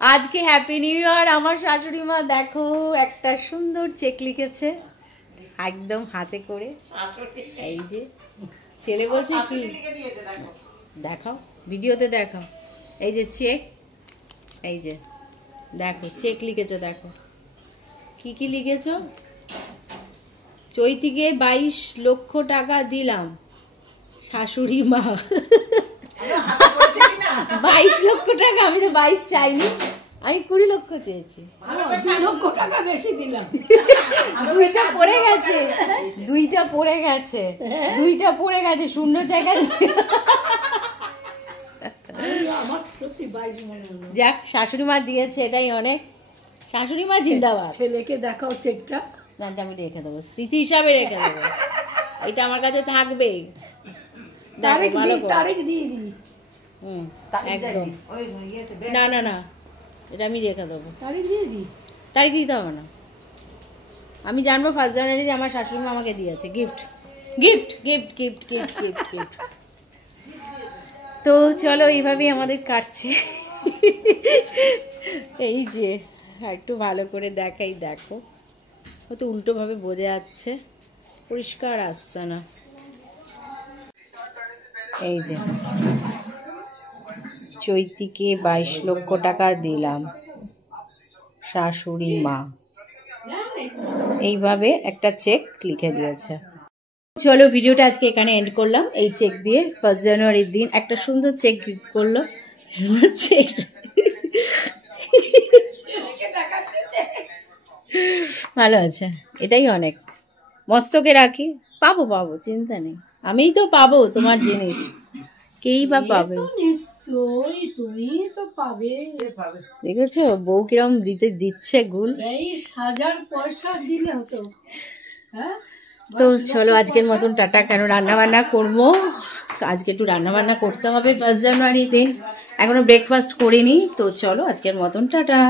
আজকে happy new year. আমার শাশুড়ি মা দেখো একটা সুন্দর চেক লিখেছে একদম হাতে করে। এই যে ছেলে বলছে কি দেখাও, ভিডিওতে দেখাও। এই যে চেক, এই যে দেখো চেক লিখেছে। দেখো কি কি লিখেছো? চৈতিকে 22 লক্ষ টাকা দিলাম শাশুড়ি মা। 22 লক্ষ টাকা? আমি তো 22 চাইনি, আমি 20 লক্ষ চেয়েছি। 2 লক্ষ টাকা বেশি দিলাম। দুইটা পড়ে গেছে, দুইটা পড়ে গেছে, দুইটা পড়ে গেছে শূন্য জায়গায়। আমার সত্যি 22 মনে হলো। যাক শাশুড়ি মা দিয়েছে, এটাই অনেক। শাশুড়ি মা জিন্দাবাদ। ছেলেকে দেখাও চেকটা। গানটা আমি রেখে দেবো, স্মৃতি হিসাবে রেখে দেবো। এটা আমার কাছে থাকবেই। তারিখ দিয়ে দিই। একদম না না না, এটা আমি রেখে দেবো। তারিখ দিয়ে দিই? তারিখ দিতে হবে না, আমি জানবো 1 জানুয়ারি আমার শাশুড়ি মা আমাকে দিয়েছে gift gift gift gift gift gift gift. তো চলো এইভাবেই আমাদের কাটছে। এই যে একটু ভালো করে দেখাই, দেখো হয়তো উল্টোভাবে বোঝা যাচ্ছে, পরিষ্কার আসছে না। এই যে চৈতিকে 22 লক্ষ টাকা দিলাম শাশুড়ি মা, এইভাবে একটা চেক লিখে দিয়েছে। চলো ভিডিওটা আজকে এখানে এন্ড করলাম। এই চেক দিয়ে 1 জানুয়ারির দিন একটা সুন্দর চেক গিফট করলো। চেক ভালো আছে, এটাই অনেক। মস্তকে রাখি, পাবো পাবো, চিন্তা নেই, আমিই তো পাবো তোমার জিনিস, কেই বা পাবে? নিশ্চয়ই তুমি তো পাবে। দেখেছো বউ কিরম দিচ্ছে গুল। 20,000 পয়সা দিলে হতো। হ্যাঁ, তো চলো আজকের মতন টাটা। কেন রান্না বান্না করবো আজকে, একটু রান্না বান্না করতে হবে 1 জানুয়ারি দিন, এখনো ব্রেকফাস্ট করিনি। তো চলো আজকের মতন টাটা।